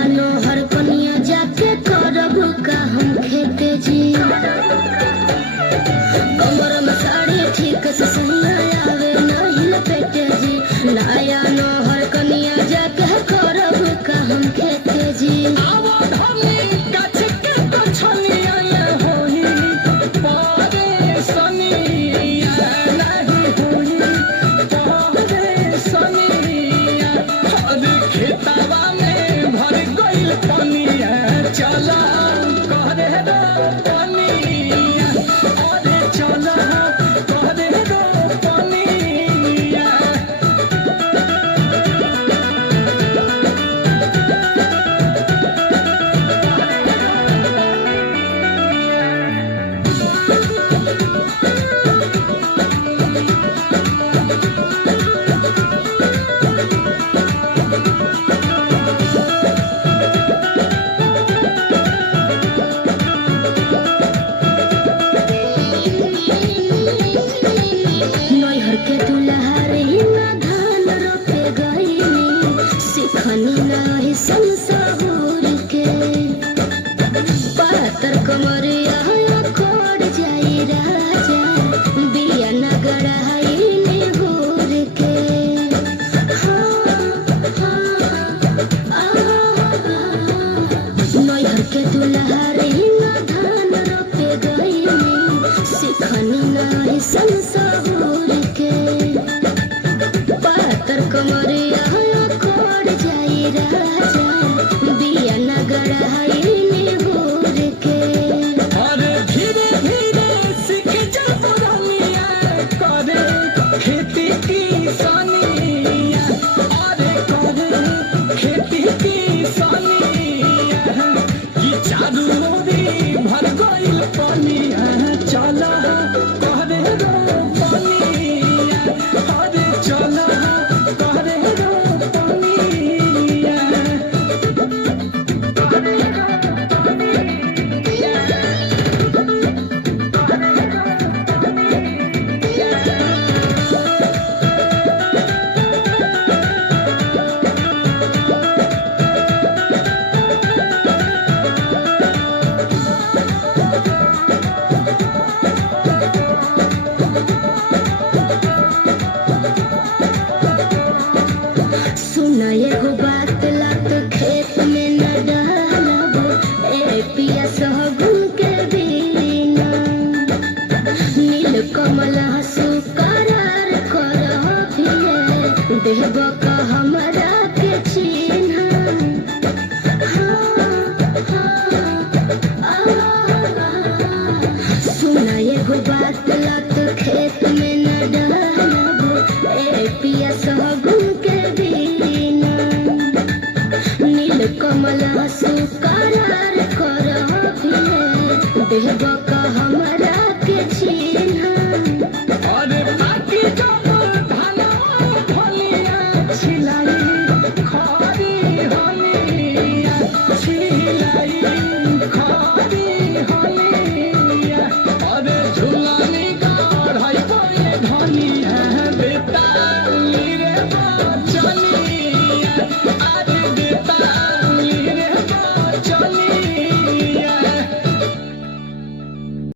नया नोहर कनिया जाके करब का हम खेते जी। कमर में साड़ी ठीक से सहिया आवे नहीं लपेटे जी। नया नोहर कनिया जाके करब का हम खेते जी। संसार के पातर कमरिया कोड़ जाई राजा बिया नगड़ा घूर के। नैहर के दुल्हारी ना धान रोपे गईनी सिखनी नहीं संसार के पातर कमरिया कोड़ जाई राजा बिया नगड़ा घूर के। अरे धीरे धीरे सीख जा पुरानिया करे खेती किसानिया। अरे करे खेती किसानिया ये चारू ओरी भर गइल पानिया। चला करे रो पानिया अरे चला करे रो पानिया। सुना एगो बात लात खेत में न डालब ए पिया सहगुन के बिना। नील कमल हसु करार करबिए देहब का हमरा के चिन्ह। सुना एगो बात लात खेत में न डालब ए पिया सहगुन के बिना। नील कमल हसु करार करबिए देहब का हमरा के चिन्ह। अरे बाकी जब धनवा फलिया छिलाई खरी हलिया छिलाई खरी हलिया। अरे झुलानी गढ़ाई पड़े धनिया बेटा